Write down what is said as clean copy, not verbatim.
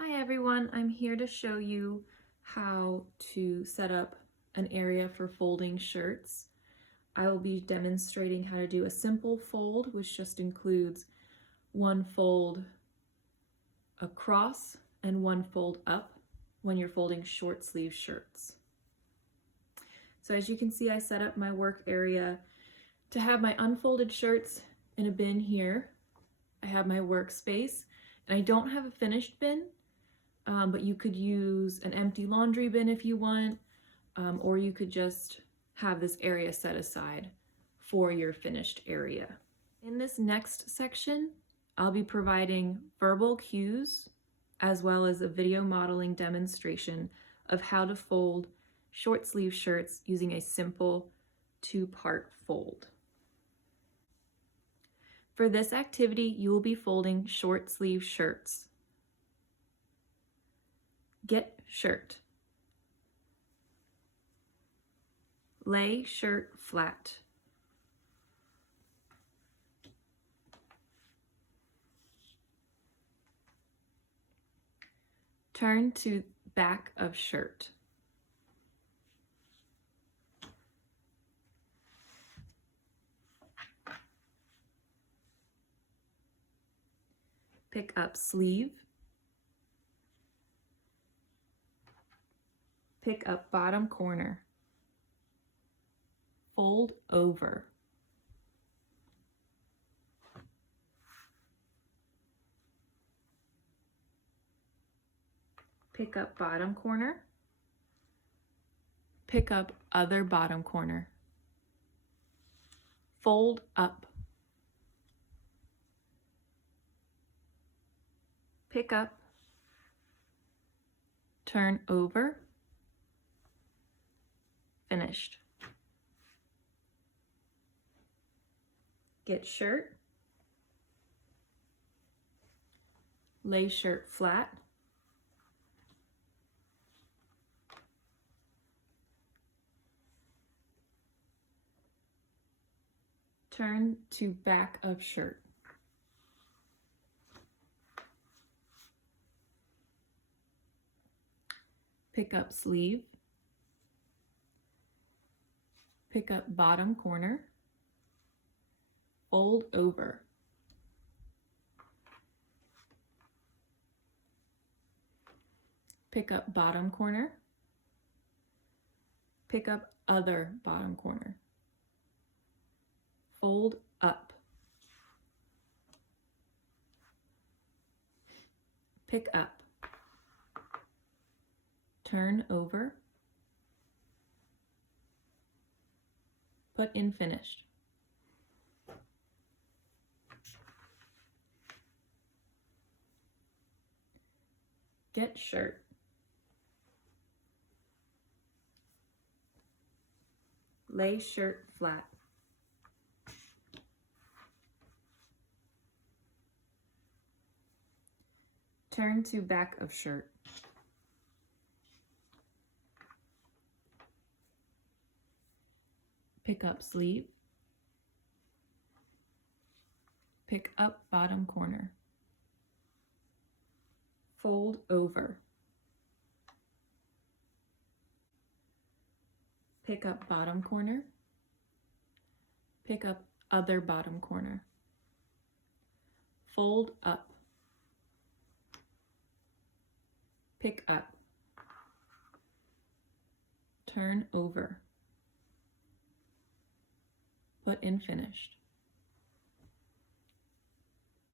Hi everyone, I'm here to show you how to set up an area for folding shirts. I will be demonstrating how to do a simple fold, which just includes one fold across and one fold up when you're folding short sleeve shirts. So as you can see, I set up my work area to have my unfolded shirts in a bin here. I have my workspace, and I don't have a finished bin. But you could use an empty laundry bin if you want, or you could just have this area set aside for your finished area. In this next section, I'll be providing verbal cues as well as a video modeling demonstration of how to fold short sleeve shirts using a simple two-part fold. For this activity, you will be folding short sleeve shirts. Get shirt. Lay shirt flat. Turn to back of shirt. Pick up sleeve. Pick up bottom corner. Fold over. Pick up bottom corner. Pick up other bottom corner. Fold up. Pick up. Turn over. Finished. Get shirt. Lay shirt flat. Turn to back of shirt. Pick up sleeve. Pick up bottom corner. Fold over. Pick up bottom corner. Pick up other bottom corner. Fold up. Pick up. Turn over. Put in finished. Get shirt. Lay shirt flat. Turn to back of shirt. Pick up sleeve. Pick up bottom corner. Fold over. Pick up bottom corner. Pick up other bottom corner. Fold up. Pick up. Turn over. Put in finished.